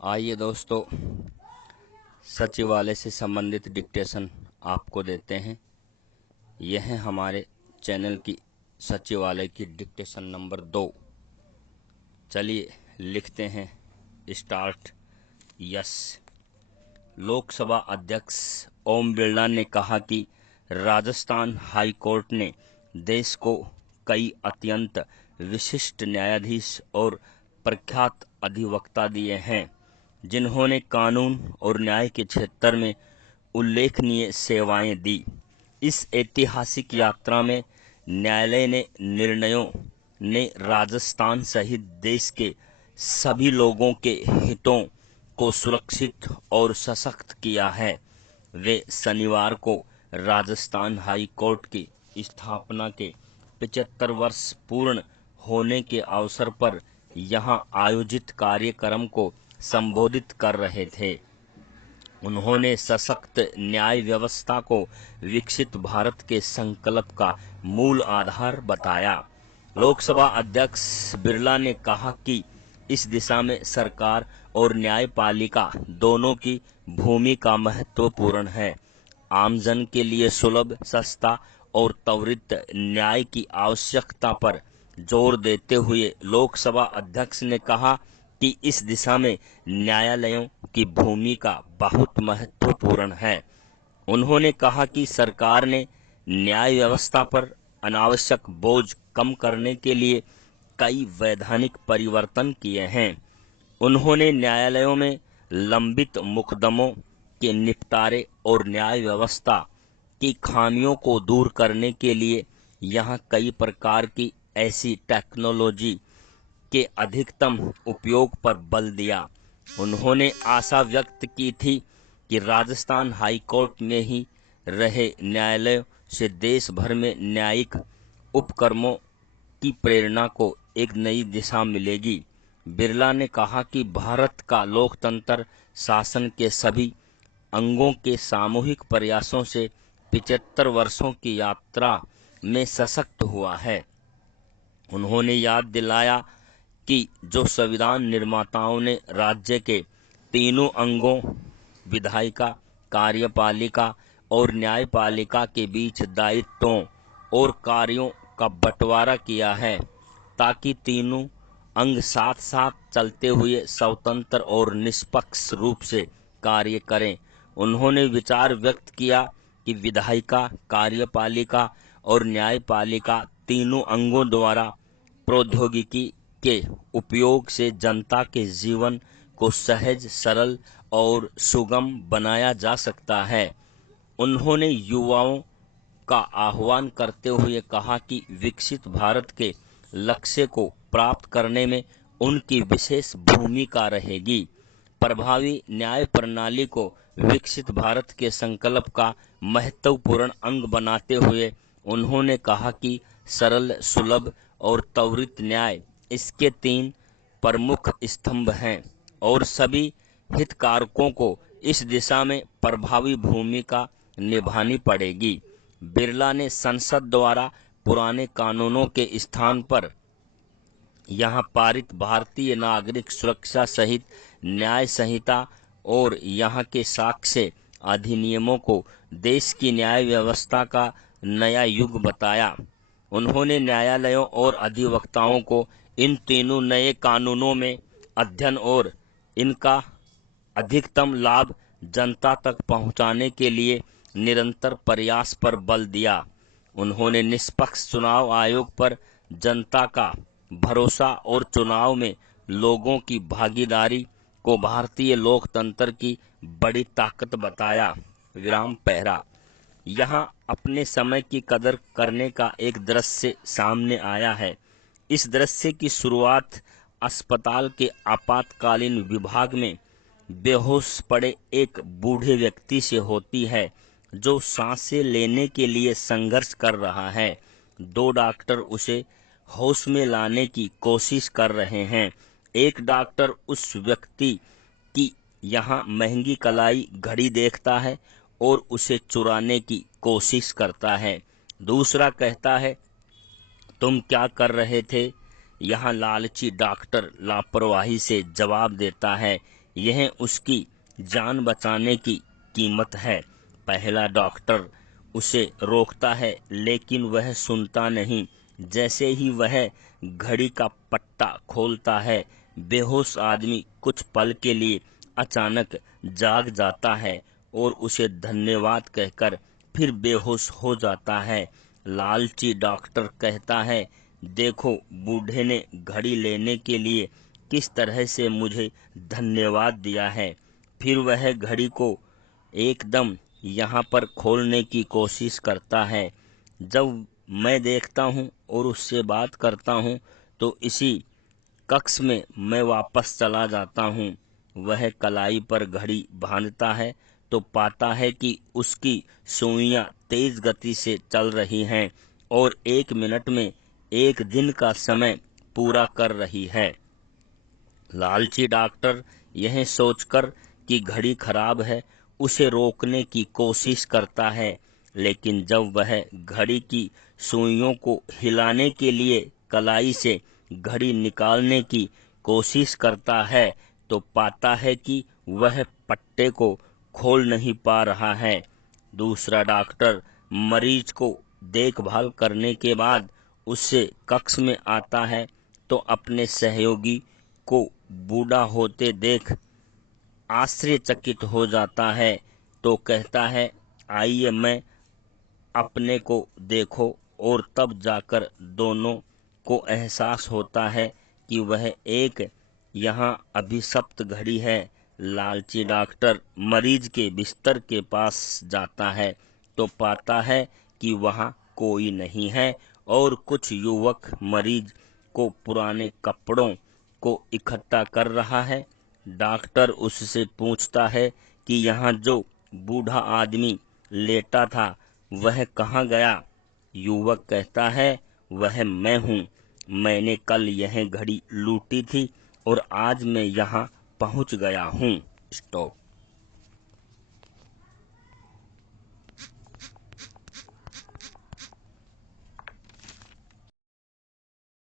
आइए दोस्तों, सचिवालय से संबंधित डिक्टेशन आपको देते हैं। यह है हमारे चैनल की सचिवालय की डिक्टेशन नंबर 2। चलिए लिखते हैं स्टार्ट। यस। लोकसभा अध्यक्ष ओम बिरला ने कहा कि राजस्थान हाई कोर्ट ने देश को कई अत्यंत विशिष्ट न्यायाधीश और प्रख्यात अधिवक्ता दिए हैं, जिन्होंने कानून और न्याय के क्षेत्र में उल्लेखनीय सेवाएं दी। इस ऐतिहासिक यात्रा में न्यायालय ने निर्णयों ने राजस्थान सहित देश के सभी लोगों के हितों को सुरक्षित और सशक्त किया है। वे शनिवार को राजस्थान हाई कोर्ट की स्थापना के 75 वर्ष पूर्ण होने के अवसर पर यहां आयोजित कार्यक्रम को संबोधित कर रहे थे। उन्होंने सशक्त न्याय व्यवस्था को विकसित भारत के संकल्प का मूल आधार बताया। लोकसभा अध्यक्ष बिरला ने कहा कि इस दिशा में सरकार और न्यायपालिका दोनों की भूमिका महत्वपूर्ण है। आमजन के लिए सुलभ, सस्ता और त्वरित न्याय की आवश्यकता पर जोर देते हुए लोकसभा अध्यक्ष ने कहा कि इस दिशा में न्यायालयों की भूमिका बहुत महत्वपूर्ण है। उन्होंने कहा कि सरकार ने न्याय व्यवस्था पर अनावश्यक बोझ कम करने के लिए कई वैधानिक परिवर्तन किए हैं। उन्होंने न्यायालयों में लंबित मुकदमों के निपटारे और न्याय व्यवस्था की खामियों को दूर करने के लिए यहां कई प्रकार की ऐसी टेक्नोलॉजी के अधिकतम उपयोग पर बल दिया। उन्होंने आशा व्यक्त की थी कि राजस्थान हाई कोर्ट में ही रहे न्यायालय से देश भर में न्यायिक उपक्रमों की प्रेरणा को एक नई दिशा मिलेगी। बिरला ने कहा कि भारत का लोकतंत्र शासन के सभी अंगों के सामूहिक प्रयासों से 75 वर्षों की यात्रा में सशक्त हुआ है। उन्होंने याद दिलाया कि जो संविधान निर्माताओं ने राज्य के तीनों अंगों विधायिका, कार्यपालिका और न्यायपालिका के बीच दायित्वों और कार्यों का बंटवारा किया है, ताकि तीनों अंग साथ साथ चलते हुए स्वतंत्र और निष्पक्ष रूप से कार्य करें। उन्होंने विचार व्यक्त किया कि विधायिका, कार्यपालिका और न्यायपालिका तीनों अंगों द्वारा प्रौद्योगिकी के उपयोग से जनता के जीवन को सहज, सरल और सुगम बनाया जा सकता है। उन्होंने युवाओं का आह्वान करते हुए कहा कि विकसित भारत के लक्ष्य को प्राप्त करने में उनकी विशेष भूमिका रहेगी। प्रभावी न्याय प्रणाली को विकसित भारत के संकल्प का महत्वपूर्ण अंग बनाते हुए उन्होंने कहा कि सरल, सुलभ और त्वरित न्याय इसके 3 प्रमुख स्तंभ हैं और सभी हितधारकों को इस दिशा में प्रभावी भूमिका निभानी पड़ेगी। बिरला ने संसद द्वारा पुराने कानूनों के स्थान पर यहां पारित भारतीय नागरिक सुरक्षा सहित न्याय संहिता और यहां के साक्ष्य अधिनियमों को देश की न्याय व्यवस्था का नया युग बताया। उन्होंने न्यायालयों और अधिवक्ताओं को इन तीनों नए कानूनों में अध्ययन और इनका अधिकतम लाभ जनता तक पहुंचाने के लिए निरंतर प्रयास पर बल दिया। उन्होंने निष्पक्ष चुनाव आयोग पर जनता का भरोसा और चुनाव में लोगों की भागीदारी को भारतीय लोकतंत्र की बड़ी ताकत बताया। विराम पहरा। यहाँ अपने समय की कदर करने का एक दृश्य सामने आया है। इस दृश्य की शुरुआत अस्पताल के आपातकालीन विभाग में बेहोश पड़े एक बूढ़े व्यक्ति से होती है, जो सांसें लेने के लिए संघर्ष कर रहा है। 2 डॉक्टर उसे होश में लाने की कोशिश कर रहे हैं। एक डॉक्टर उस व्यक्ति की यहाँ महंगी कलाई घड़ी देखता है और उसे चुराने की कोशिश करता है। दूसरा कहता है, तुम क्या कर रहे थे? यहाँ लालची डॉक्टर लापरवाही से जवाब देता है, यह उसकी जान बचाने की कीमत है। पहला डॉक्टर उसे रोकता है लेकिन वह सुनता नहीं। जैसे ही वह घड़ी का पट्टा खोलता है, बेहोश आदमी कुछ पल के लिए अचानक जाग जाता है और उसे धन्यवाद कहकर फिर बेहोश हो जाता है। लालची डॉक्टर कहता है, देखो बूढ़े ने घड़ी लेने के लिए किस तरह से मुझे धन्यवाद दिया है। फिर वह घड़ी को एकदम यहाँ पर खोलने की कोशिश करता है। जब मैं देखता हूँ और उससे बात करता हूँ तो इसी कक्ष में मैं वापस चला जाता हूँ। वह कलाई पर घड़ी बांधता है तो पाता है कि उसकी सुइयां तेज गति से चल रही हैं और 1 मिनट में 1 दिन का समय पूरा कर रही है। लालची डॉक्टर यह सोचकर कि घड़ी खराब है, उसे रोकने की कोशिश करता है, लेकिन जब वह घड़ी की सुइयों को हिलाने के लिए कलाई से घड़ी निकालने की कोशिश करता है तो पाता है कि वह पट्टे को खोल नहीं पा रहा है। दूसरा डॉक्टर मरीज को देखभाल करने के बाद उससे कक्ष में आता है तो अपने सहयोगी को बूढ़ा होते देख आश्चर्यचकित हो जाता है। तो कहता है, आइए मैं अपने को देखो, और तब जाकर दोनों को एहसास होता है कि वह एक यहाँ अभिशप्त घड़ी है। लालची डॉक्टर मरीज के बिस्तर के पास जाता है तो पाता है कि वहाँ कोई नहीं है और कुछ युवक मरीज को पुराने कपड़ों को इकट्ठा कर रहा है। डॉक्टर उससे पूछता है कि यहाँ जो बूढ़ा आदमी लेटा था वह कहाँ गया। युवक कहता है, वह मैं हूँ। मैंने कल यह घड़ी लूटी थी और आज मैं यहाँ पहुँच गया हूँ। स्टॉप।